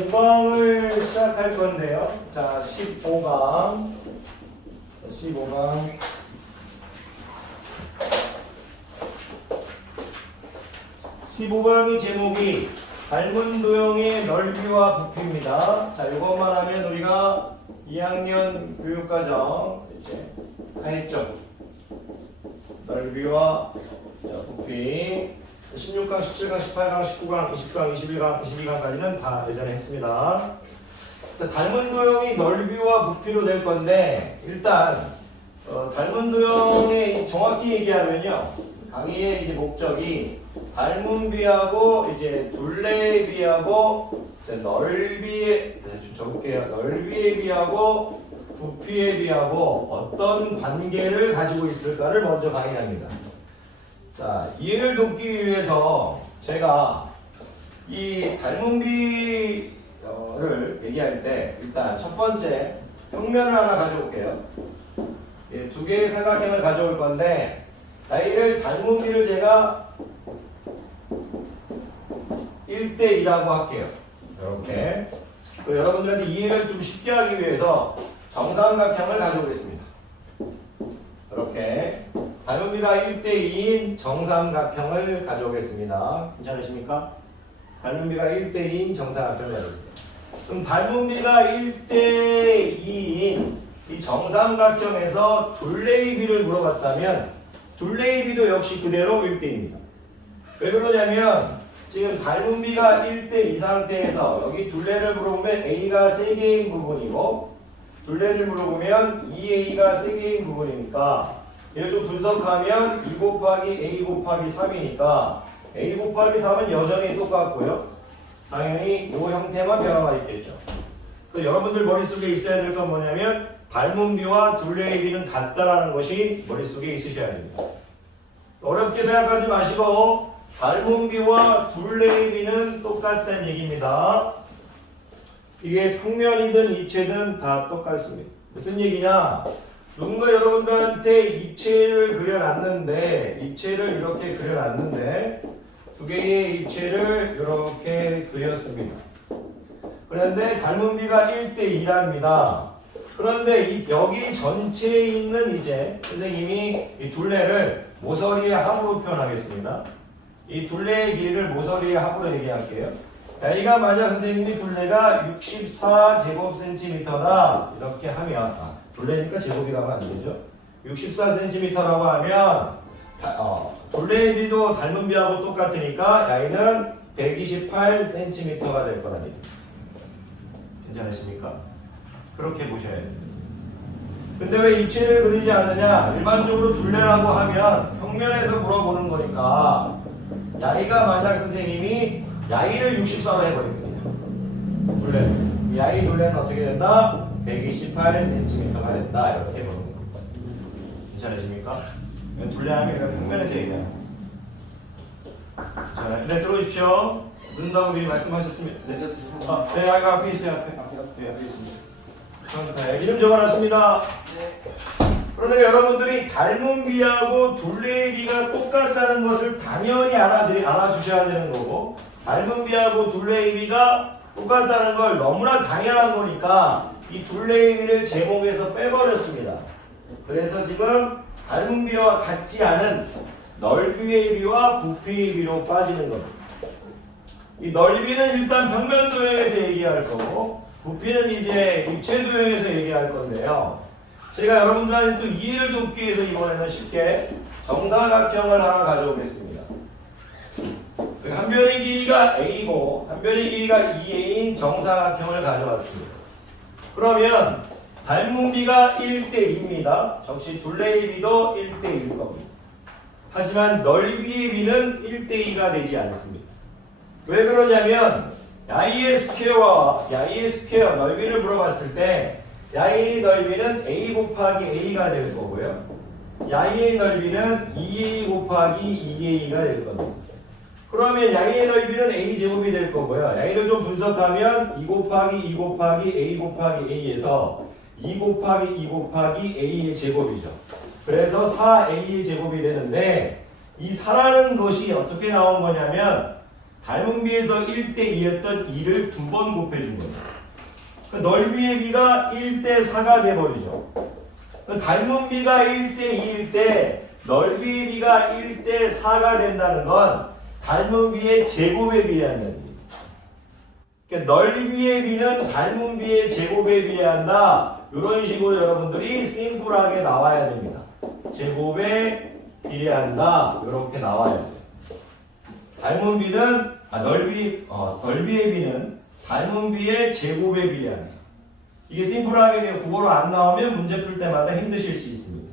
(15강을) 시작할 건데요. 자, 15강. 15강. 제목이 닮은 도형의 넓이와 부피입니다. 자, 이것만 하면 우리가 2학년 교육과정 이제 다 했죠. 넓이와 부피. 16강, 17강, 18강, 19강, 20강, 21강, 22강까지는 다 예전에 했습니다. 자, 닮은 도형이 넓이와 부피로 될 건데, 일단 닮은 도형의 정확히 얘기하면요, 강의의 이제 목적이 닮은 비하고 이제 둘레의 비하고 넓이의, 적을게요, 넓이의 비하고 부피의 비하고 어떤 관계를 가지고 있을까를 먼저 강의합니다. 자, 이해를 돕기 위해서 제가 이 닮은 비를 얘기할 때 일단 첫 번째 평면을 하나 가져올게요. 두 개의 삼각형을 가져올 건데, 이를 닮은 비를 제가 1대2라고 할게요. 이렇게. 여러분들한테 이해를 좀 쉽게 하기 위해서 정삼각형을 가져오겠습니다. 이렇게. 닮은 비가 1대2인 정삼각형을 가져오겠습니다. 괜찮으십니까? 닮은 비가 1대2인 정삼각형을 가져오겠습니다. 그럼 닮은 비가 1대2인 이 정삼각형에서 둘레의 비를 물어봤다면 둘레의 비도 역시 그대로 1대2입니다. 왜 그러냐면 지금 닮은 비가 1대2 상태에서 여기 둘레를 물어보면 A가 3개인 부분이고 둘레를 물어보면 2A가 3개인 부분이니까 이걸 좀 분석하면 2 곱하기 A 곱하기 3이니까 A 곱하기 3은 여전히 똑같고요. 당연히 이 형태만 변화가 있겠죠. 여러분들 머릿속에 있어야 될 건 뭐냐면 닮은 비와 둘레의 비는 같다라는 것이 머릿속에 있으셔야 됩니다. 어렵게 생각하지 마시고 닮은 비와 둘레의 비는 똑같다는 얘기입니다. 이게 평면이든 입체든 다 똑같습니다. 무슨 얘기냐? 누군가 여러분들한테 입체를 그려놨는데 입체를 이렇게 그려놨는데 두 개의 입체를 이렇게 그렸습니다. 그런데 닮은 비가 1대2랍니다. 그런데 여기 전체에 있는 이제 선생님이 이 둘레를 모서리의 합으로 표현하겠습니다. 이 둘레의 길이를 모서리의 합으로 얘기할게요. 자, 이가 만약 선생님이 둘레가 64제곱센티미터다 이렇게 하면 둘레니까 제곱이 가면 안 되죠. 64cm라고 하면 둘레의 비도 닮은 비하고 똑같으니까 야이는 128cm가 될 거란 얘기입니다. 괜찮으십니까? 그렇게 보셔야 됩니다. 근데 왜 입체를 그리지 않느냐? 일반적으로 둘레라고 하면 평면에서 물어보는 거니까 야이가 만약 선생님이 야이를 64로 해버립니다. 둘레. 야이 둘레는 어떻게 된다? 128cm가 된다. 이렇게 보는 겁니다. 괜찮으십니까? 둘레하면 이런 평면에서 얘기해요. 자, 네, 들어오십시오. 늦는다고 미리 말씀하셨습니다. 네, 네, 앞에 있어요. 앞에 있습니다. 네, 이름 적어놨습니다. 네. 그런데 여러분들이 닮은 비하고 둘레의 비가 똑같다는 것을 당연히 알아주셔야 되는 거고, 닮은 비하고 둘레의 비가 똑같다는 걸 너무나 당연한 거니까 이 둘레의 비를 제목에서 빼버렸습니다. 그래서 지금 닮은 비와 같지 않은 넓이의 비와 부피의 비로 빠지는 겁니다. 이 넓이는 일단 평면 도형에서 얘기할 거고 부피는 이제 입체 도형에서 얘기할 건데요. 제가 여러분들한테 또 이해를 돕기 위해서 이번에는 쉽게 정사각형을 하나 가져오겠습니다. 한 변의 길이가 A고 한 변의 길이가 2A인 정사각형을 가져왔습니다. 그러면 닮은 비가 1대2입니다. 역시 둘레의 비도 1대2일 겁니다. 하지만 넓이의 비는 1대2가 되지 않습니다. 왜 그러냐면 야이의 스퀘어와 야이의 스퀘어 넓이를 물어봤을 때 야이의 넓이는 A 곱하기 A가 될 거고요. 야이의 넓이는 2A 곱하기 2A가 될 겁니다. 그러면 야이의 넓이는 A제곱이 될 거고요. 야이를 좀 분석하면 2 곱하기 2 곱하기 A 곱하기 A에서 2 곱하기 2 곱하기 A의 제곱이죠. 그래서 4A의 제곱이 되는데 이 4라는 것이 어떻게 나온 거냐면 닮은 비에서 1대2였던 2를 두 번 곱해준 거예요. 그 넓이의 비가 1대4가 돼버리죠. 그 닮은 비가 1대2일 때 넓이의 비가 1대4가 된다는 건 닮은 비의 제곱에 비례한다는 얘기예요. 그러니까 넓이의 비는 닮은 비의 제곱에 비례한다. 이런 식으로 여러분들이 심플하게 나와야 됩니다. 제곱에 비례한다. 이렇게 나와야 돼요. 닮은 비는 넓이의 비는 닮은 비의 제곱에 비례한다. 이게 심플하게 국어로 안 나오면 문제 풀 때마다 힘드실 수 있습니다.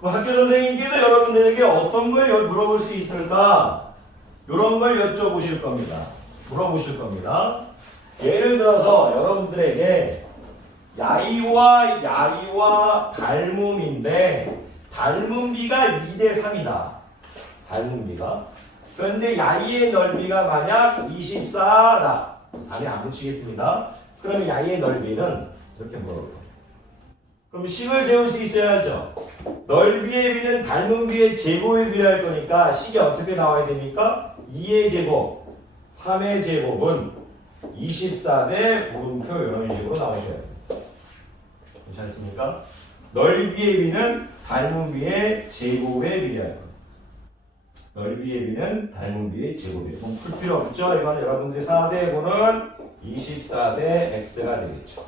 그럼 학교 선생님께서 여러분들에게 어떤 걸 물어볼 수 있을까? 이런 걸 여쭤보실 겁니다. 물어보실 겁니다. 예를 들어서 여러분들에게 야이와 야이와 닮음인데 닮은 비가 2대3이다. 닮은 비가. 그런데 야이의 넓이가 만약 24다. 답이 안 붙이겠습니다. 그러면 야이의 넓이는 이렇게 물어볼게요. 그럼 식을 세울 수 있어야죠. 넓이의 비는 닮은 비의 제곱에 비례할 거니까 식이 어떻게 나와야 됩니까? 2의 제곱, 3의 제곱은 24대 물음표 이런 식으로 나오셔야 돼요. 괜찮습니까? 넓이의 비는 닮은 비의 제곱에 비례할 겁니다. 넓이의 비는 닮은 비의 제곱에. 그럼 풀 필요 없죠? 이건 여러분들이 4대 9는 24대 x가 되겠죠.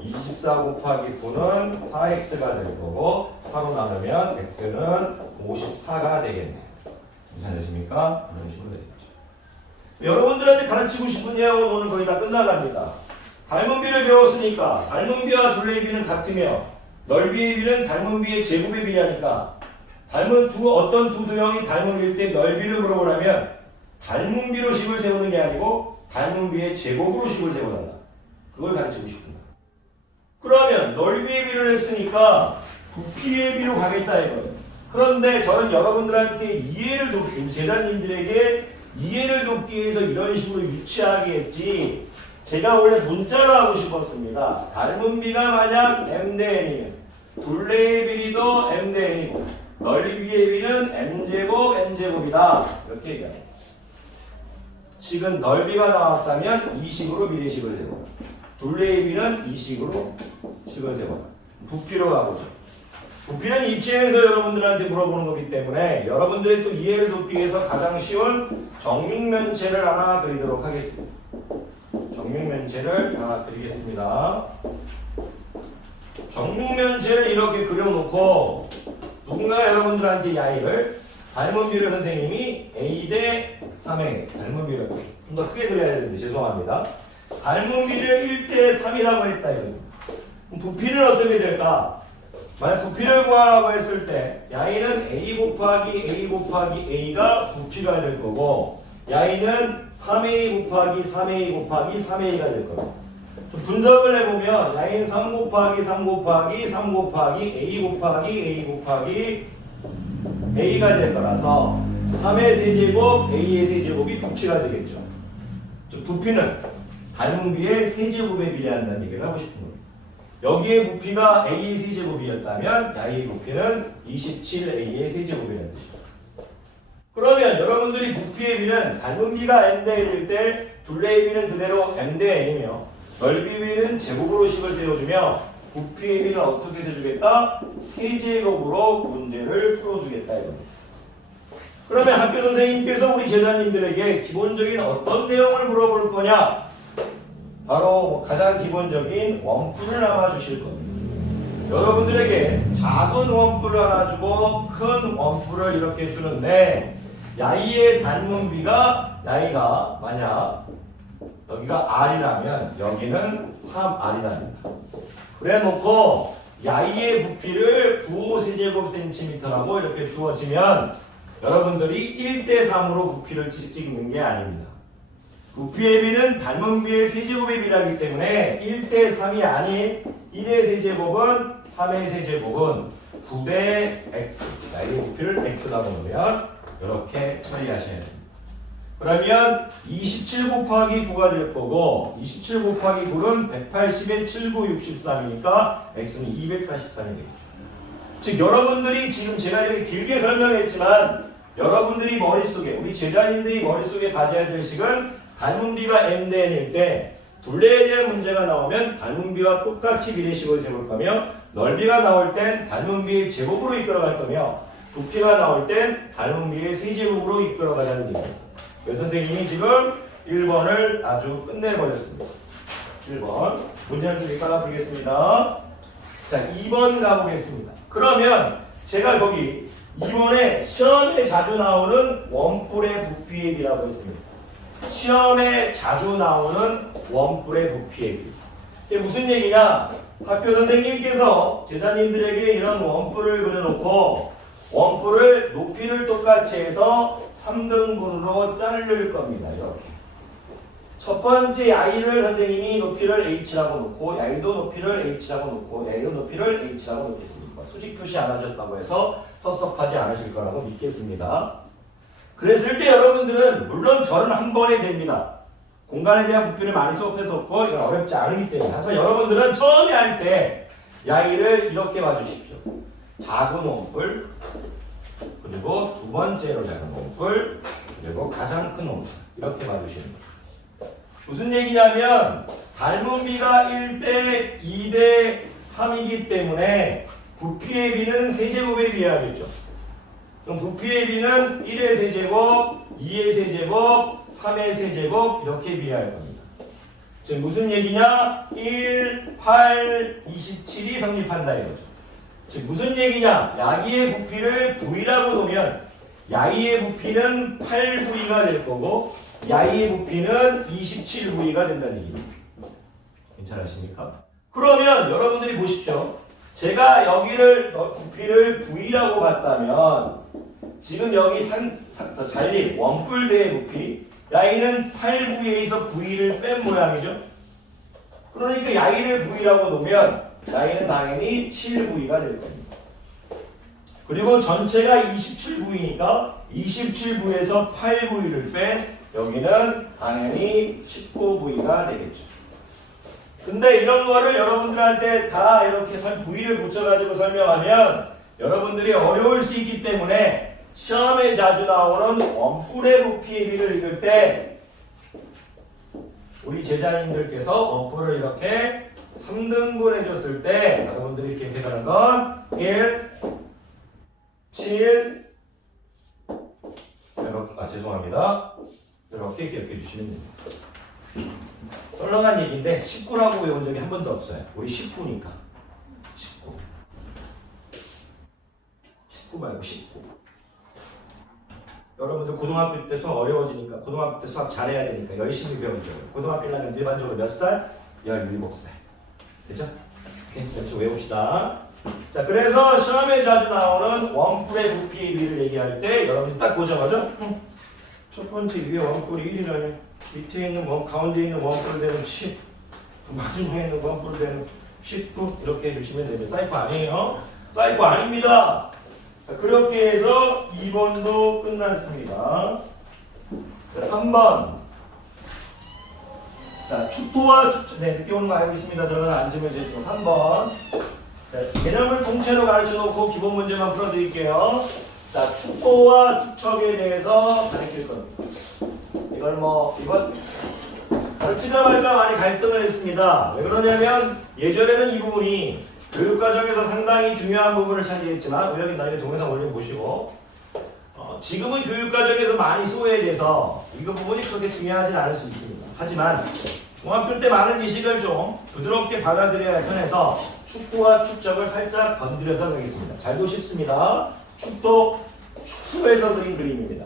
24 곱하기 9는 4x가 될 거고 4로 나누면 x는 54가 되겠네요. 괜찮으십니까? 이런 식으로 되겠죠. 여러분들한테 가르치고 싶은 내용은 오늘 거의 다 끝나갑니다. 닮은 비를 배웠으니까 닮은 비와 둘레의 비는 같으며 넓이의 비는 닮은 비의 제곱에 비례하니까 닮은 어떤 두 도형이 닮은 비일 때 넓이를 물어보려면 닮은 비로 식을 세우는 게 아니고 닮은 비의 제곱으로 식을 세워달라. 그걸 가르치고 싶습니다. 그러면 넓이의 비를 했으니까 부피의 비로 가겠다 이거예요. 그런데 저는 여러분들한테 이해를 돕기, 우리 제자님들에게 이해를 돕기 위해서 이런 식으로 유치하게 했지 제가 원래 문자로 하고 싶었습니다. 닮은 비가 만약 m대n이면 둘레의 비리도 m대n이고 넓이의 비는 m제곱 n제곱이다. 이렇게 얘기합니다. 식은 넓이가 나왔다면 이 식으로 비례식을 세워. 둘레의 비는 이 식으로 식을 세워. 부피로 가보죠. 부피는 입체에서 여러분들한테 물어보는 거기 때문에 여러분들의 또 이해를 돕기 위해서 가장 쉬운 정육면체를 하나 드리도록 하겠습니다. 정육면체를 하나 드리겠습니다. 정육면체를 이렇게 그려놓고 누군가 여러분들한테 야이를 닮은 비를 선생님이 A 대 3의 닮은 비를 좀 더 크게 그려야 되는데 죄송합니다. 닮은 비를 1대 3이라고 했다 이거예요. 그럼 부피는 어떻게 될까? 만약 부피를 구하라고 했을 때 야이는 A 곱하기 A가 부피가 될 거고 야이는 3A 곱하기 3A가 될 거예요. 분석을 해보면 야이는 3 곱하기 A 곱하기 A가 될 거라서 3의 세제곱 A의 세제곱이 부피가 되겠죠. 부피는 닮은 비의 세제곱에 비례한다는 얘기를 하고 싶은 거예요. 여기에 부피가 A의 세제곱이었다면 야의 부피는 27A의 세제곱이라는 뜻이죠. 그러면 여러분들이 부피의 비는 닮은 비가 n대 1일 때 둘레의 비는 그대로 m대 n이며 넓이의 비는 제곱으로 식을 세워주며 부피의 비는 어떻게 세주겠다? 세제곱으로 문제를 풀어주겠다 이겁니다. 그러면 학교 선생님께서 우리 제자님들에게 기본적인 어떤 내용을 물어볼 거냐? 바로 가장 기본적인 원뿔을 남아주실 겁니다. 여러분들에게 작은 원뿔을 하나 주고 큰 원뿔을 이렇게 주는데 야이의 닮은 비가 야이가 만약 여기가 R이라면 여기는 3R이랍니다. 그래 놓고 야이의 부피를 9세제곱센티미터라고 이렇게 주어지면 여러분들이 1대 3으로 부피를 찍는 게 아닙니다. 부피의 비는 닮은 비의 세제곱에 비례하기 때문에 1대 3이 아닌 1의 세제곱은 3의 세제곱은 9대 x. 야이의 부피를 x라고 놓으면 이렇게 처리하셔야 됩니다. 그러면 27 곱하기 9가 될 거고 27 곱하기 9는 180에 7963이니까 x는 243이 되겠죠. 즉 여러분들이 지금 제가 이렇게 길게 설명했지만 여러분들이 머릿속에, 우리 제자님들이 머릿속에 가져야 될 식은 닮은 비가 m 대 n일 때 둘레에 대한 문제가 나오면 닮은 비와 똑같이 비례식으로 재볼 거며, 넓이가 나올 땐 닮은 비의 제곱으로 이끌어갈 거며, 부피가 나올 땐 닮은 비의 세제곱으로 이끌어가자는 얘기입니다. 그래서 선생님이 지금 1번을 아주 끝내버렸습니다. 1번 문제를 좀 이따가 풀겠습니다. 자, 2번 가보겠습니다. 그러면 제가 거기 2번에 시험에 자주 나오는 원뿔의 부피의 비라고 했습니다. 시험에 자주 나오는 원뿔의 부피의 비. 이게 무슨 얘기냐? 학교 선생님께서 제자님들에게 이런 원뿔을 그려놓고 원뿔을 높이를 똑같이 해서 3등분으로 자를 겁니다. 이렇게. 첫 번째 야이를 선생님이 높이를 h라고 놓고, 야이도 높이를 h라고 놓고, 야이도 높이를 h라고 놓겠습니다. 수직 표시 안 하셨다고 해서 섭섭하지 않으실 거라고 믿겠습니다. 그랬을 때 여러분들은 물론 저는 한 번에 됩니다. 공간에 대한 부피를 많이 수업했었고 이건 어렵지 않기 때문에. 하지만 여러분들은 처음에 할 때 야이를 이렇게 봐주십시오. 작은 원뿔, 그리고 두 번째로 작은 원뿔, 그리고 가장 큰 원뿔, 이렇게 봐주시는 거예요. 무슨 얘기냐면 닮은 비가 1대 2대 3이기 때문에 부피의 비는 세제곱에 비하겠죠. 그럼 부피의 비는 1의 세제곱, 2의 세제곱, 3의 세제곱 이렇게 비할 겁니다. 즉 무슨 얘기냐? 1, 8, 27이 성립한다 이거죠. 즉 무슨 얘기냐? 야기의 부피를 V라고 놓으면 야이의 부피는 8V가 될 거고 야이의 부피는 27V가 된다는 얘기입니다. 괜찮으십니까? 그러면 여러분들이 보십시오. 제가 여기를 부피를 V라고 봤다면 지금 여기 잔립 원뿔 대의 부피 야이는 8V에서 V를 뺀 모양이죠. 그러니까 야이를 V라고 놓으면 야이는 당연히 7V가 될 겁니다. 그리고 전체가 27V니까 27V에서 8V를 뺀 여기는 당연히 19V가 되겠죠. 근데 이런 거를 여러분들한테 다 이렇게 V를 붙여가지고 설명하면 여러분들이 어려울 수 있기 때문에 시험에 자주 나오는 원뿔의 부피의 비를 읽을 때 우리 제자님들께서 원뿔을 이렇게 3등분 해줬을 때 여러분들이 기억해가는 건 1, 7, 이렇게, 죄송합니다. 이렇게 기억해 주시면 됩니다. 썰렁한 얘기인데 19라고 외운 적이 한 번도 없어요. 우리 19니까 19 말고 19. 여러분들 고등학교 때 수학 어려워지니까 고등학교 때 수학 잘해야 되니까 열심히 배우죠. 고등학교 1학년 일반적으로 몇 살? 17살. 되죠? 오케이, 연습 외웁시다. 자, 그래서 시험에 자주 나오는 원뿔의 부피의 비를 얘기할 때 여러분들 딱 보자마자 첫 번째 위에 원뿔이 1이라니 밑에 있는 가운데 있는 원뿔 되는 10, 마지막에 있는 원뿔 되는 19 이렇게 해주시면 됩니다. 사이코 아니에요? 사이코 아닙니다. 자, 그렇게 해서 2번도 끝났습니다. 자, 3번. 자, 축도와 축, 네, 늦게 오는 거 알고 있습니다. 저는 앉으면 되죠. 3번. 자, 개념을 통째로 가르쳐 놓고 기본 문제만 풀어드릴게요. 자, 축도와 축척에 대해서 가르칠 겁니다. 이걸 이번 가르치다 말까 많이 갈등을 했습니다. 왜 그러냐면 예전에는 이 부분이 교육과정에서 상당히 중요한 부분을 차지했지만 여기 나중에 동영상 올려보시고 지금은 교육과정에서 많이 소외돼서 이 부분이 그렇게 중요하진 않을 수 있습니다. 하지만 중학교 때 많은 지식을 좀 부드럽게 받아들여야 할 편에서 축도와 축적을 살짝 건드려서 가겠습니다. 잘도 쉽습니다. 축도, 축소해서 그린 그림입니다.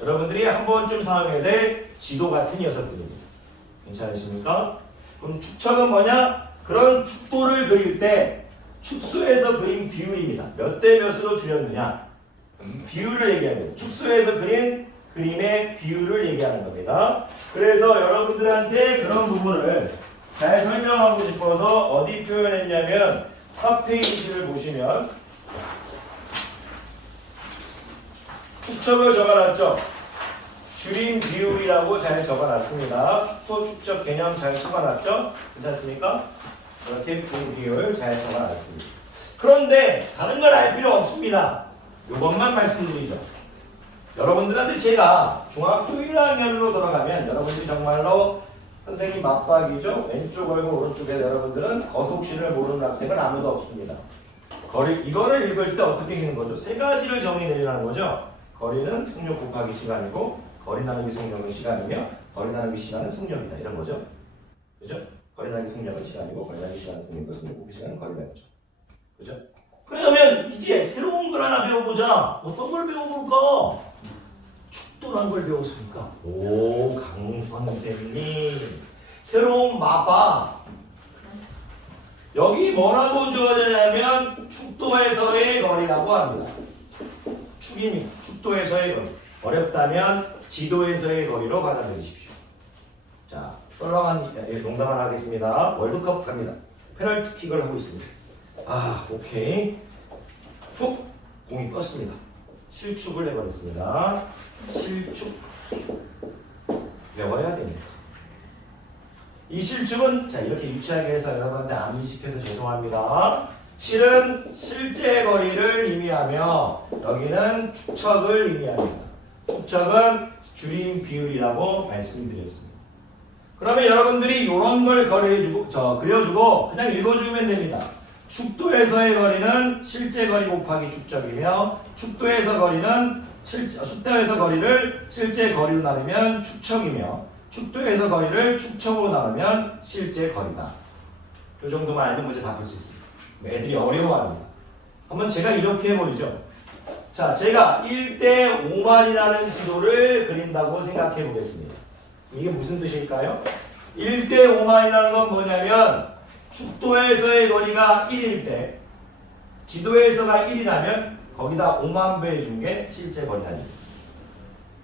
여러분들이 한 번쯤 사용해야 될 지도 같은 녀석들입니다. 괜찮으십니까? 그럼 축척은 뭐냐? 그런 축도를 그릴 때 축소해서 그린 비율입니다. 몇 대 몇으로 줄였느냐? 비율을 얘기합니다. 축소해서 그린 그림의 비율을 얘기하는 겁니다. 그래서 여러분들한테 그런 부분을 잘 설명하고 싶어서 어디 표현했냐면 4페이지를 보시면 축척을 적어놨죠. 줄임 비율이라고 잘 적어놨습니다. 축소, 축적 개념 잘 적어놨죠. 괜찮습니까? 이렇게 줄임 비율 잘 적어놨습니다. 그런데 다른 걸 알 필요 없습니다. 이것만 말씀드리죠. 여러분들한테 제가 중학교 1학년으로 돌아가면 여러분들이 정말로 선생님 맞박이죠. 왼쪽 얼굴 오른쪽에 여러분들은 거속실을 모르는 학생은 아무도 없습니다. 이거를 읽을 때 어떻게 읽는 거죠? 세 가지를 정의 내리라는 거죠. 거리는 속력 곱하기 시간이고 거리 나누기 속력은 시간이며 거리 나누기 시간은 속력이다. 이런 거죠. 그죠? 거리 나누기 속력은 시간이고 거리 나누기 시간은 속력이고 속력 곱하기 시간은 거리다. 그죠? 그러면 이제 새로운 걸 하나 배워보자. 어떤 걸 배워볼까? 축도란 걸 배웠으니까. 오, 강수환 선생님. 새로운 마바. 여기 뭐라고 주어지냐면 축도에서의 거리라고 합니다. 축도에서의 거리. 어렵다면 지도에서의 거리로 받아들이십시오. 자, 썰렁한 농담을 하겠습니다. 월드컵 갑니다. 페널티킥을 하고 있습니다. 아, 오케이. 훅 공이 껐습니다. 실축을 해버렸습니다. 실축 외워야 됩니다. 이 실축은 자 이렇게 유치하게 해서 여러분한테 안 인식해서 죄송합니다. 실은 실제 거리를 의미하며 여기는 축척을 의미합니다. 축척은 줄임 비율이라고 말씀드렸습니다. 그러면 여러분들이 이런 걸 그려주고 그냥 읽어주면 됩니다. 축도에서의 거리는 실제 거리 곱하기 축척이며 축도에서 거리를 실제 거리로 나누면 축척이며 축도에서 거리를 축척으로 나누면 실제 거리다. 이 정도만 알면 문제 다 풀 수 있습니다. 애들이 어려워합니다. 한번 제가 이렇게 해버리죠. 자, 제가 1대 5만이라는 지도를 그린다고 생각해 보겠습니다. 이게 무슨 뜻일까요? 1대 5만이라는 건 뭐냐면 축도에서의 거리가 1일 때 지도에서가 1이라면 거기다 5만 배 준 게 실제 거리다.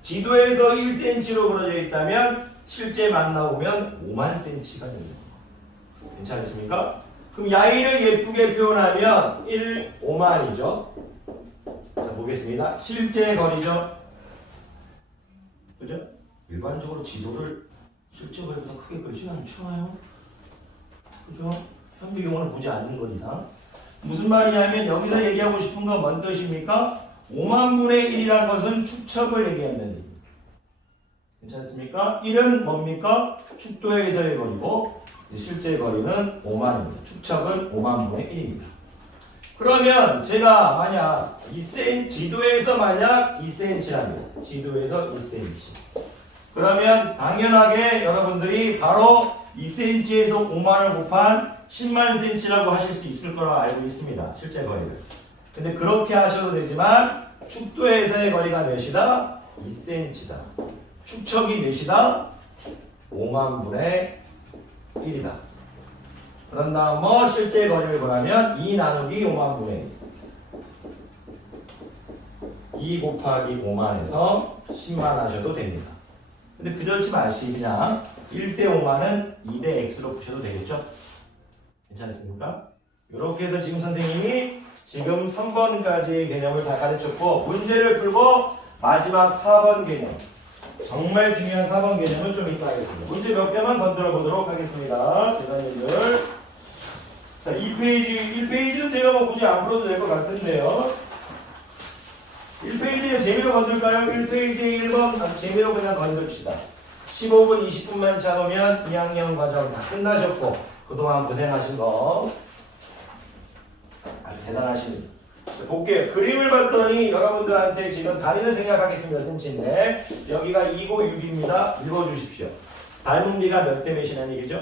지도에서 1cm로 그려져 있다면 실제 만나보면 5만 cm가 됩니다. 괜찮습니까? 그럼 야이를 예쁘게 표현하면 1, 5만이죠. 자, 보겠습니다. 실제 거리죠. 그죠? 일반적으로 지도를 실제 거리보다 크게 그리지 않잖아요. 그죠? 현미경으로 보지 않는 것 이상. 무슨 말이냐면 여기서 얘기하고 싶은 건 뭔 뜻입니까? 5만 분의 1이라는 것은 축척을 얘기한다는 얘기입니다. 괜찮습니까? 1은 뭡니까? 축도에서의 거리고 실제 거리는 5만입니다. 축척은 5만 분의 1입니다. 그러면 제가 만약 2cm, 지도에서 만약 2cm랍니다. 지도에서 1cm. 그러면 당연하게 여러분들이 바로 2cm에서 5만을 곱한 10만 cm라고 하실 수 있을 거라 알고 있습니다. 실제 거리를. 근데 그렇게 하셔도 되지만 축도에서의 거리가 몇이다? 2cm다. 축척이 몇이다? 5만 분의 1이다. 그런 다음 뭐 실제 거리를 구하면 2 나누기 5만 분의 1. 2 곱하기 5만에서 10만 하셔도 됩니다. 근데 그렇지 마시 그냥 1대 5만은 2대 x로 푸셔도 되겠죠? 괜찮습니까? 이렇게 해서 지금 선생님이 지금 3번까지 개념을 다 가르쳤고 문제를 풀고 마지막 4번 개념 정말 중요한 4번 개념은 좀 이따 하겠습니다. 문제 몇 개만 건드려 보도록 하겠습니다. 재단님들 자, 2페이지 1페이지는 제가 뭐 굳이 안 풀어도 될 것 같은데요. 1페이지에 재미로 건들까요? 1페이지 1번 아주 재미로 그냥 건듭시다. 15분 20분만 참으면 2학년 과정 다 끝나셨고 그동안 고생하신 거 아주 대단하십니다. 볼게요. 그림을 봤더니 여러분들한테 지금 다리는 생각하겠습니다. 센치인데 여기가 2고 6입니다. 읽어주십시오. 닮은 비가 몇 대 몇이라는 얘기죠?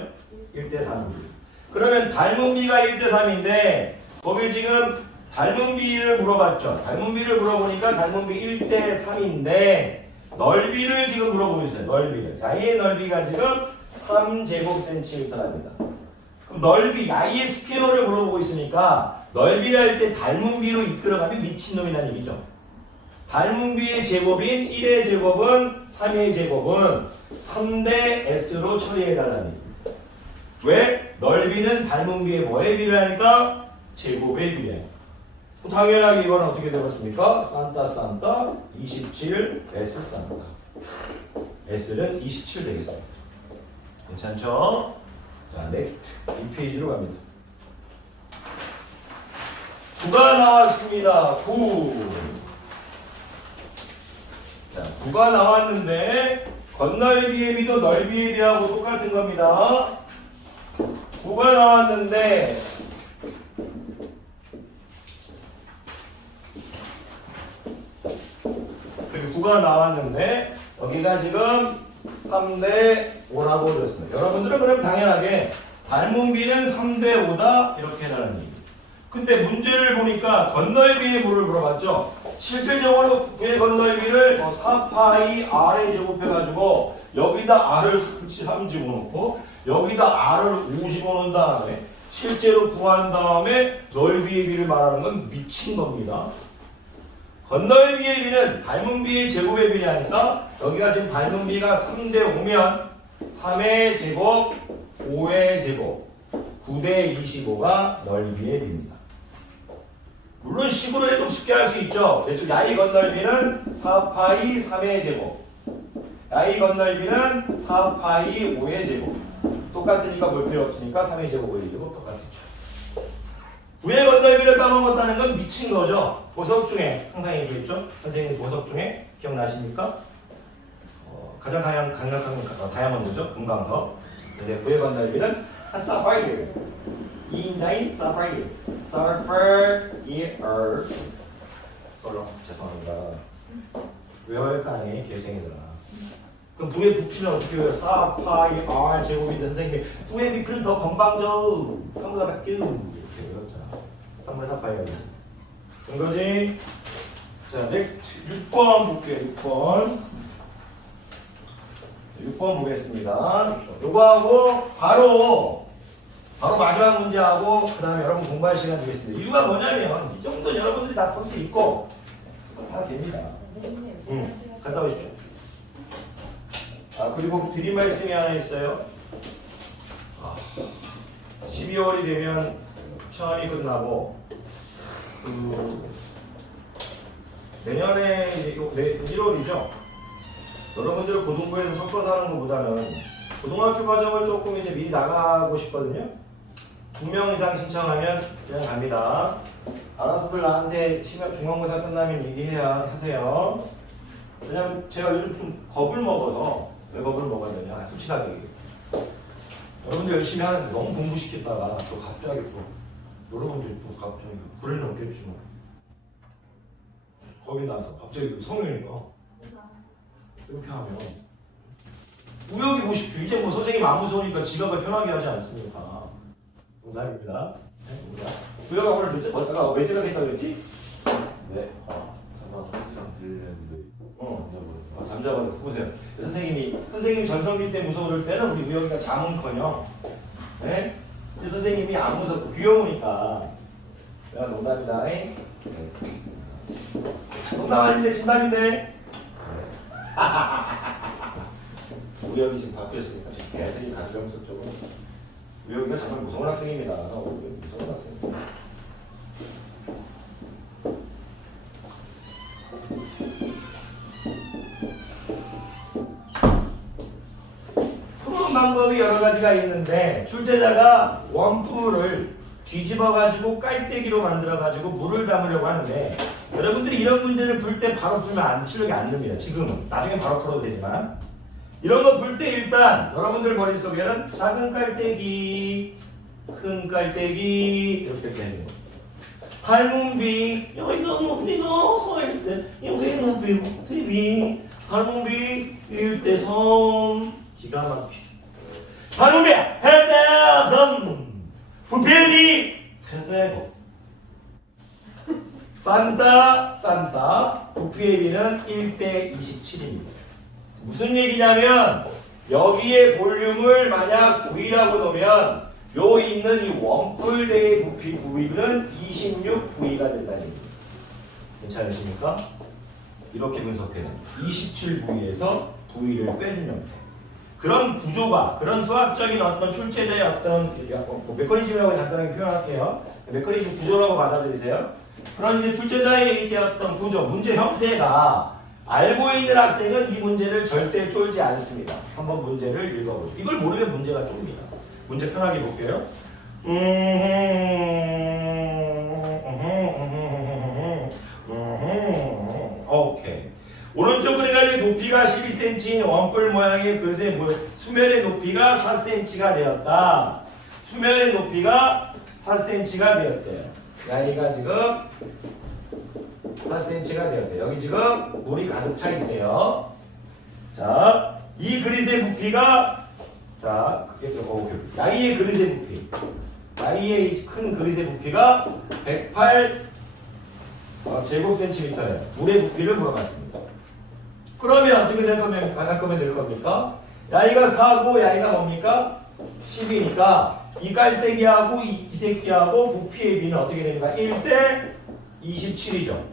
1대 3입니다. 그러면 닮은 비가 1대 3인데 거기 지금 닮은 비를 물어봤죠. 닮은 비를 물어보니까 닮은 비 1대 3인데 넓이를 지금 물어보고 있어요. 넓이를. 야의 넓이가 지금 3제곱센티미터랍니다. 그럼 넓이, 야의 스퀘어를 물어보고 있으니까 넓이를 할 때 닮은 비로 이끌어가면 미친놈이라는 얘기죠. 닮은 비의 제곱인 1의 제곱은 3의 제곱은 3대 s로 처리해달라는 얘기입니다. 왜? 넓이는 닮은 비의 뭐에 비례하니까? 제곱에 비례합니다. 당연하게 이건 어떻게 되겠습니까? 산타 27 S 산타 S는 27 되겠습니다. 괜찮죠? 자, 넥스트 2페이지로 갑니다. 9가 나왔습니다. 9. 자, 9가 나왔는데 건널비의 비도 넓이의 비하고 똑같은 겁니다. 9가 나왔는데 그리고 9가 나왔는데 여기가 지금 3대 5라고 줬습니다. 여러분들은 그럼 당연하게 닮은 비는 3대 5다 이렇게 해라는 얘기. 근데 문제를 보니까 건널비의 부를 물어봤죠. 실질적으로 부의 건널비를 4파이 r에 제곱해가지고 여기다 r을 3 집어넣고 여기다 r을 5 집어넣은 다음에 실제로 구한 다음에 넓이의 비를 말하는 건 미친 겁니다. 건널비의 비는 닮은 비의 제곱의 비라니까 여기가 지금 닮은 비가 3대 5면 3의 제곱, 5의 제곱, 9대 25가 넓이의 비입니다. 물론 식으로 해도 쉽게 할 수 있죠. 대충 야이 건널비는 4파이 3의 제곱, 야이 건널비는 4파이 5의 제곱. 똑같으니까 볼 필요 없으니까 3의 제곱, 5의 제곱 똑같죠. 9의 건널비를 까먹었다는 건 미친 거죠. 보석 중에 항상 얘기했죠. 선생님 보석 중에 기억나십니까? 가장 강력한 다이아몬드죠. 금강석. 근데 9의 건널비는 사파이어. 2인자인 사파이어. 사파이어. 솔로 죄송합니다. 외워야 할 거 아니에요? 개생이들아. 그럼 9의 부피는 어떻게 외워요? 사파이어 제곱인데 선생님이 9의 부피는 더 건방져. 3보다 밖에 이렇게 외웠잖아. 3보다 사파이어. 된 거지? 자, next 6번 볼게요. 6번 보겠습니다. 요거하고 바로 마지막 문제하고 그 다음에 여러분 공부할 시간 되겠습니다. 이유가 뭐냐면 이 정도는 여러분들이 다 풀 수 있고 다 됩니다. 갔다 오십시오. 그리고 드린 말씀이 하나 있어요. 12월이 되면 시험이 끝나고 내년에 1월이죠. 여러분들 고등부에서 섞어서 하는 것보다는 고등학교 과정을 조금 이제 미리 나가고 싶거든요. 2명 이상 신청하면 그냥 갑니다. 알아서들 나한테 중간고사 끝나면 얘기해야 하세요. 왜냐면 제가 요즘 좀 겁을 먹어서 왜 겁을 먹어야 되냐 솔직하게 얘기해요. 여러분들 열심히 하는데 너무 공부시켰다가 또 갑자기 또 여러분들이 또 갑자기 불을 넘겠지 뭐. 겁이 나서 갑자기 성형이가 이렇게 하면 우역이 보십시오. 이제 뭐 선생님 안 무서우니까 지각을 편하게 하지 않습니까? 농담입니다. 우역아 오늘 몇 지각했다고 그랬지? 네. 잠깐 한시간 들리는데. 잠자버렸어. 보세요. 선생님 전성기 때 무서울 때는 우리 우역이가 잠은커녕. 네? 근데 선생님이 안 무섭고 귀여우니까. 내가 농담이다. 네. 농담 아닌데 진담인데. 우역이 지금 바뀌었으니까 계속 가스병석 쪽으로. 우역이가 정말 무서운 학생입니다. 무서운 학생. 푸는 방법이 여러 가지가 있는데 출제자가 원뿔을 뒤집어가지고 깔때기로 만들어가지고 물을 담으려고 하는데 여러분들이 이런 문제를 풀 때 바로 풀면 실력이 안 듭니다. 지금은. 나중에 바로 풀어도 되지만 이런 거 풀 때 일단 여러분들 머릿속에는 작은 깔때기, 큰 깔때기 이렇게 되는 거예요. 닮은비, 여기가 높이가 서일 때 여기 높이 TV 닮은비 1대3 기가 막히죠. 닮은비 헬대선 부피비 세세고 산타 부피의 비는 1대 27입니다. 무슨 얘기냐면 여기에 볼륨을 만약 9이라고 놓으면 요 있는 이 원뿔대의 부피 V는 26V가 된다는 얘기입니다. 괜찮으십니까? 이렇게 분석해요. 27V에서 V를 빼는 형태. 그런 구조가, 그런 수학적인 어떤 출제자의 어떤 메커니즘이라고 간단하게 표현할게요. 메커니즘 구조라고 받아들이세요. 그런 이제 출제자의 이제 어떤 구조, 문제 형태가 알고 있는 학생은 이 문제를 절대 쫄지 않습니다. 한번 문제를 읽어보죠. 이걸 모르면 문제가 쫄립니다. 문제 편하게 볼게요. 오케이. 오른쪽으로 해가지고 높이가 12cm인 원뿔 모양의 그릇의 수면의 높이가 4cm가 되었다. 수면의 높이가 4cm가 되었대요. 야이가 지금 4cm가 되었대요. 여기 지금 물이 가득 차 있대요. 자, 이 그릇의 부피가 자, 야이의 그릇의 부피. 야이의 이 큰 그릇의 부피가 108 제곱센티미터예요. 물의 부피를 물어봤습니다. 그러면 어떻게 될 거면 안 할 거면 될 겁니까? 야이가 4고 야이가 뭡니까? 10이니까 이 깔때기하고 이 새끼하고 부피의 비는 어떻게 됩니까? 1대 27이죠.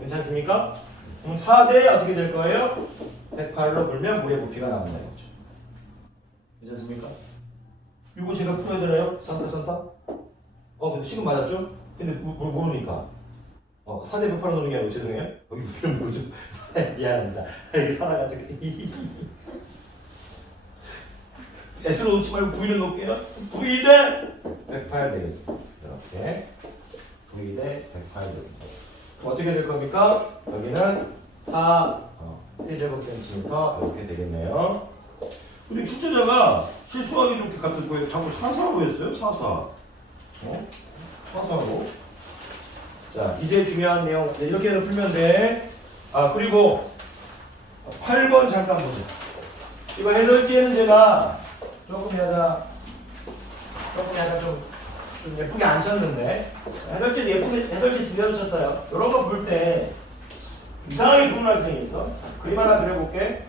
괜찮습니까? 그럼 4대 어떻게 될 거예요? 108로 불면 물의 부피가 나온다는 거죠. 괜찮습니까? 이거 제가 풀어야 되나요? 산타? 근데 지금 맞았죠? 근데 모르니까. 4대 108로 놓는 게 아니고 죄송해요. 여기 부피는 뭐죠? 미안합니다. 여기 살아가지고. S로 놓지 말고 V를 놓을게요. V 대 108 되겠어. 이렇게. V 대 108 되겠습니다. 어떻게 될 겁니까? 여기는 4 세제곱센티미터 이렇게 되겠네요. 근데 출제자가 실수하기 좋게 같은 거에 자꾸 4사로 했어요. 4사. 4사로. 자, 이제 중요한 내용. 이렇게 해서 풀면 돼. 그리고 8번 잠깐 보자. 이거 해설지에는 제가 조금 약간 좀 예쁘게 안 쳤는데, 해설지 2개 쳤어요. 이런 거 볼 때 이상하게 부른 학생이 있어. 그림 하나 그려볼게.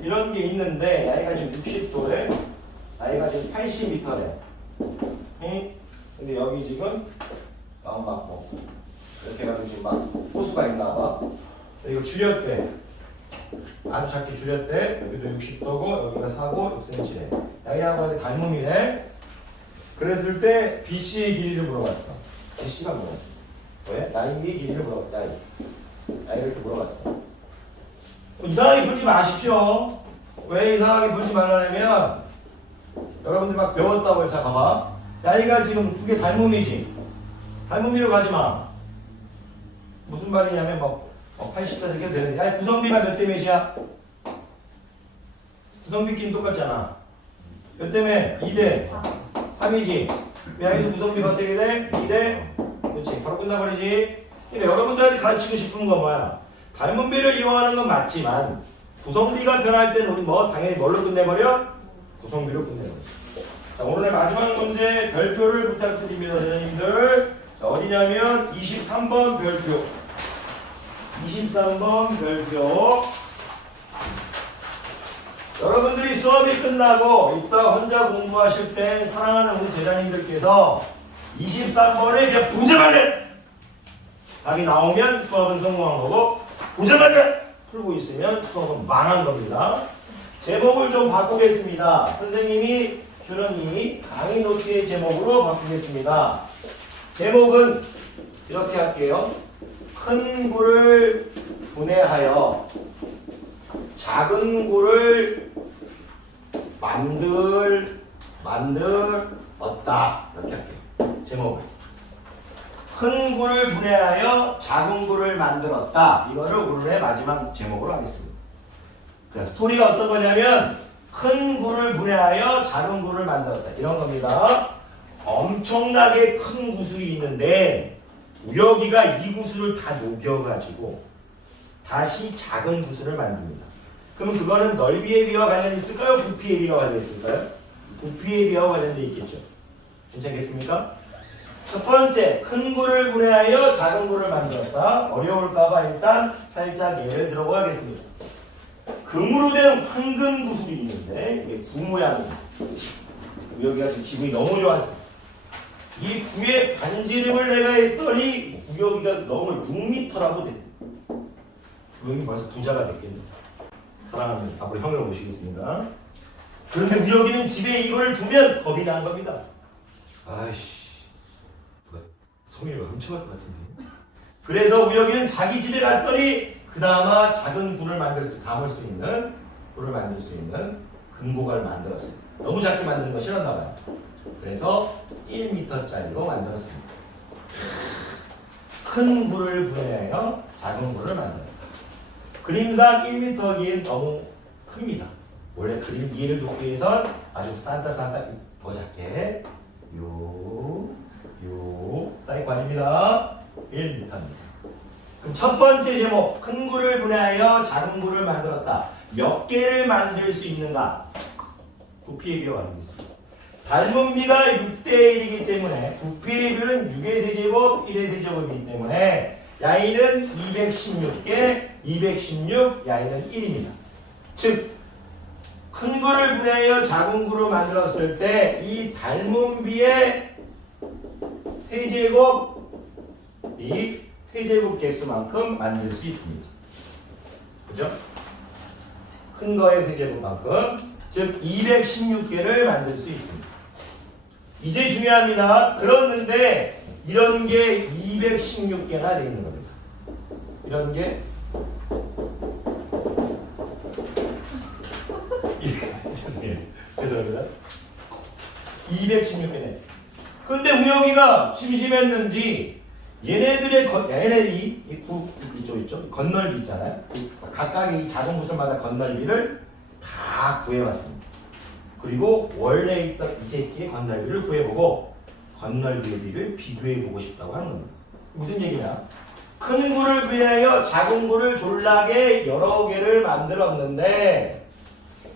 이런 게 있는데, 나이가 지금 60도래. 나이가 지금 80m래. 근데 여기 지금 막 이렇게 해가지고 지금 막 호수가 있나 봐. 이거 줄였대. 아주 작게 줄였대. 여기도 60도고 여기가 4고 6cm래. 야이하고 닮음이네. 그랬을 때 BC의 길이를 물어봤어. BC가 뭐야? 왜? 나이의 길이를 물어봤다. 나이 이렇게 물어봤어. 이상하게 풀지 마십시오. 왜 이상하게 풀지 말라냐면 여러분들 막 배웠다고 해서 봐봐. 야이가 지금 두 개 닮음이지. 닮음이로 가지 마. 무슨 말이냐면 80자 이렇게 되는데, 야, 구성비가 몇 대 몇이야? 구성비끼리 똑같잖아. 몇 대 몇? 2대 3이지. 야이도 구성비가 어떻게 돼? 2대. 그렇지. 바로 끝나버리지. 그러니까 여러분들한테 가르치고 싶은 건 뭐야? 닮음비를 이용하는 건 맞지만 구성비가 변할 때는 우리 당연히 뭘로 끝내버려? 구성비로 끝내버려. 자, 오늘의 마지막 문제 별표를 부탁드립니다, 선생님들. 자, 어디냐면 23번 별표. 23번 별표. 여러분들이 수업이 끝나고 이따 혼자 공부하실 때 사랑하는 우리 제자님들께서 23번에 그냥 보자마자 답이 나오면 수업은 성공한 거고, 보자마자 풀고 있으면 수업은 망한 겁니다. 제목을 좀 바꾸겠습니다. 선생님이 주는 이 강의 노트의 제목으로 바꾸겠습니다. 제목은 이렇게 할게요. 큰 구를 분해하여 작은 구를 만들었다. 이렇게 할게요. 제목을. 큰 구를 분해하여 작은 구를 만들었다. 이거를 오늘의 마지막 제목으로 하겠습니다. 그래서 스토리가 어떤 거냐면 큰 구를 분해하여 작은 구를 만들었다. 이런 겁니다. 엄청나게 큰 구슬이 있는데 우혁이가 이 구슬을 다 녹여가지고 다시 작은 구슬을 만듭니다. 그러면 그거는 넓이의 비와 관련이 있을까요? 부피의 비와 관련이 있을까요? 부피의 비와 관련돼 있겠죠. 괜찮겠습니까? 첫 번째, 큰 구를 분해하여 작은 구를 만들었다. 어려울까봐 일단 살짝 예를 들어보겠습니다. 금으로 된 황금 구슬이 있는데 이게 구 모양입니다. 우혁이가 지금 기분이 너무 좋았어요. 이 구에 반지름을 내가 했더니 우혁이가 너무 6m라고 됐다. 우혁이 벌써 부자가 됐겠네요. 사랑하는 앞으로 형을 모시겠습니다. 그런데 우혁이는 집에 이걸 두면 겁이 난 겁니다. 아이씨, 누가 성희를 훔쳐갈 것 같은데. 그래서 우혁이는 자기 집에 갔더니 그나마 작은 굴을 만들어서 담을 수 있는, 굴을 만들 수 있는 금고가를 만들었어요. 너무 작게 만드는 거 싫었나 봐요. 그래서 1m짜리로 만들었습니다. 큰 굴을 분해하여 작은 굴을 만들었다. 그림상 1m기엔 너무 큽니다. 원래 그림 이해를 돕기 위해선 아주 산타 더 작게 요 사이즈 아닙니다. 1m입니다. 그럼 첫 번째 제목, 큰 구를 분해하여 작은 구를 만들었다. 몇 개를 만들 수 있는가? 부피의 비율 알겠습니다. 닮은비가 6대1이기 때문에 부피의 비율은 6의 세제곱, 1의 세제곱이기 때문에 야이는 216개, 216, 야이는 1입니다. 즉, 큰 구를 분해하여 작은 구를 만들었을 때 이 닮은비의 세제곱이 세제곱 개수만큼 만들 수 있습니다. 그죠? 큰 거의 세제곱만큼, 즉 216개를 만들 수 있습니다. 이제 중요합니다. 그렇는데 이런 게 216개나 되어 있는 겁니다. 이런 게 죄송합니다. 216개네. 근데 우영이가 심심했는지 얘네들이 이쪽 있죠? 건널비 있잖아요. 각각의 이 작은 구슬마다 건널비를 다 구해왔습니다. 그리고 원래 있던 이 새끼의 건널비를 구해보고 건널비의 비를 비교해보고 싶다고 하는 겁니다. 무슨 얘기냐? 큰 구를 비하여 작은 구를 졸라게 여러 개를 만들었는데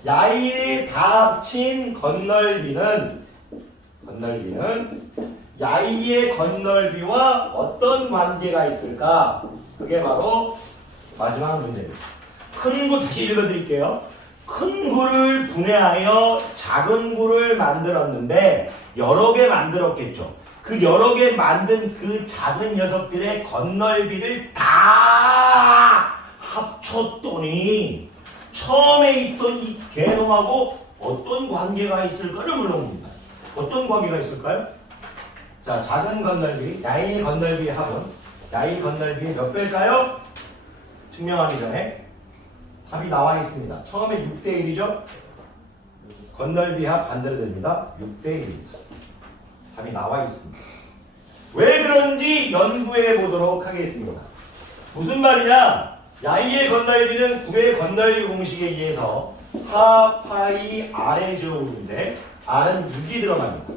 야일이 다 합친 건널비는 야이의 건널비와 어떤 관계가 있을까? 그게 바로 마지막 문제입니다. 큰 구 다시 읽어드릴게요. 큰 구를 분해하여 작은 구를 만들었는데 여러 개 만들었겠죠. 그 여러 개 만든 그 작은 녀석들의 건널비를 다 합쳤더니 처음에 있던 이 개놈하고 어떤 관계가 있을까를 물어봅니다. 어떤 관계가 있을까요? 자, 작은 건널비, 야인의 건널비의 합은 야인 건널비의 몇 배일까요? 증명하기 전에 답이 나와 있습니다. 처음에 6대1이죠? 건널비 합 반대로 됩니다. 6대1입니다. 답이 나와 있습니다. 왜 그런지 연구해 보도록 하겠습니다. 무슨 말이냐? 야이의 건널비는 9의 건널비 공식에 의해서 4파이 R의 제곱인데 R은 6이 들어갑니다.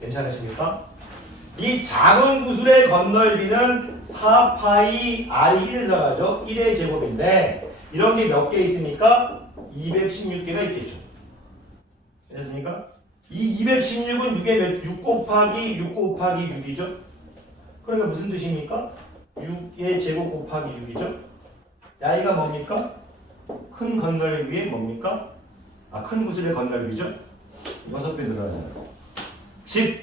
괜찮으십니까? 이 작은 구슬의 건널비는 4파이 R이 1에 들어가죠. 1의 제곱인데 이런 게 몇 개 있습니까? 216개가 있겠죠. 됐습니까? 이 216은 6 곱하기 6이죠. 그러니까 무슨 뜻입니까? 6의 제곱 곱하기 6이죠. 야이가 뭡니까? 큰 건널비에 뭡니까? 큰 구슬의 건널비죠. 6배 늘어나요. 즉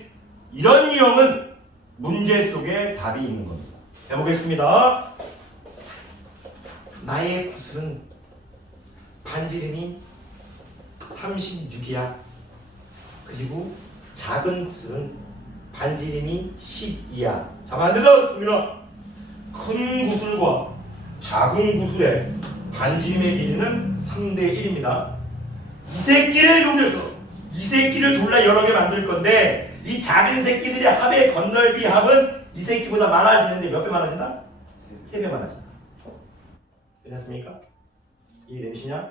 이런 유형은 문제 속에 답이 있는 겁니다. 해보겠습니다. 나의 구슬은 반지름이 36이야. 그리고 작은 구슬은 반지름이 10이야. 잠깐 안 되다! 큰 구슬과 작은 구슬의 반지름의 길이는 3대1입니다. 이 새끼를 졸라 여러 개 만들 건데 이 작은 새끼들의 합의 건널비 합은 이 새끼보다 많아지는데 몇 배 많아진다? 3배 많아진다. 괜찮습니까? 이해되시냐?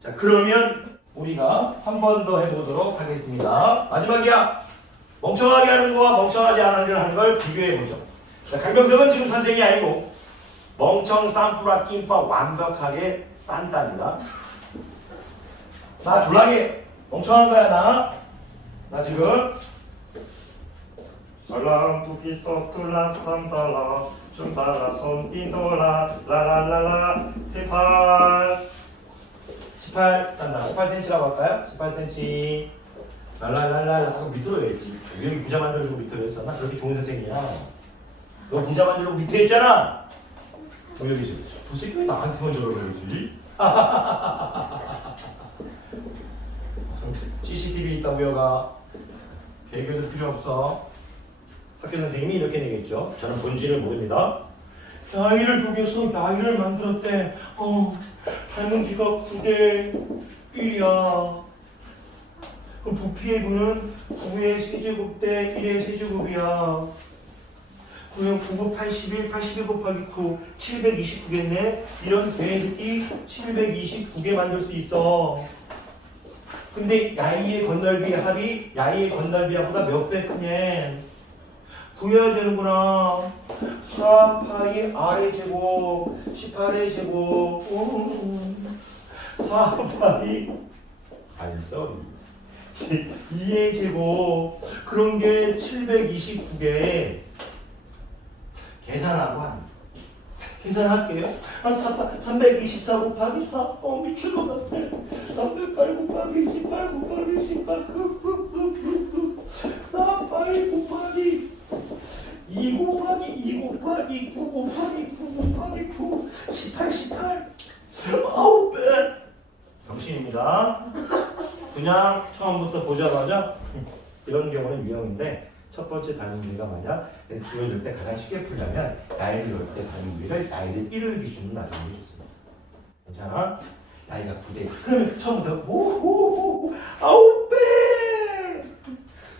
자, 그러면 우리가 한 번 더 해보도록 하겠습니다. 마지막이야. 멍청하게 하는 거와 멍청하지 않은 걸 비교해보죠. 자, 강병석은 지금 선생님이 아니고 멍청 쌈뿌라 낌빠 완벽하게 싼답니다. 나 졸라게 멍청한 거야 나 지금 설랑 두피소 툴라 산달라 춤달라 손띠돌라 라라라라 18 싼다. 18cm라고 할까요? 18cm 랄랄랄라 하고 밑으로 해야지. 여기 부자 만들어주고 밑으로 했어. 나 그렇게 좋은 선생이야. 너 부자 만들려고 밑에 했잖아. 여기 저 새끼 왜 나한테만 저러고 그러지? CCTV 있다고 여가 배교도 필요 없어. 학교 선생님이 이렇게 되겠죠. 저는 본질을 모릅니다. 야이를 녹여서 야이를 만들었대. 닮은 비가 9대1이야. 그럼 부피의 구는 9의 세제곱 대 1의 세제곱이야. 그러면 9, 81, 81 곱하기 9, 729겠네. 이런 개새끼 729개 만들 수 있어. 근데 야이의 건널비의 합이 야이의 건널비 합보다 몇 배 크냐? 구해야 되는구나. 4파이 r의 제곱 18의 제곱 4파이 알쏘리 2의 제곱 그런 게 729개. 계산하고 한 계산할게요. 한 324 곱하기 4 미칠 것 같아. 308 곱하기 18 곱하기 18 4파이 곱하기 2 곱하기 2 곱하기 9 곱하기 9 곱하기 9 18 9배 병신입니다. 그냥 처음부터 보자마자 이런 경우는 유형인데 첫 번째 단위가 만약 주어질 때 가장 쉽게 풀려면 나이를 열 때 단위를 나이를 1을 기준으로 나누는 게 좋습니다. 괜찮아? 나이가 9대 그러면 처음부터 오호호 9배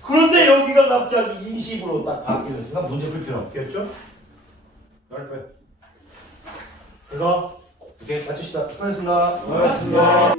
그런데 여기가 갑자기 20으로 딱 바뀌는 순간 문제 풀 필요 없겠죠? 10배 이거 이렇게 맞추시다 수고하셨습니다. 고맙습니다.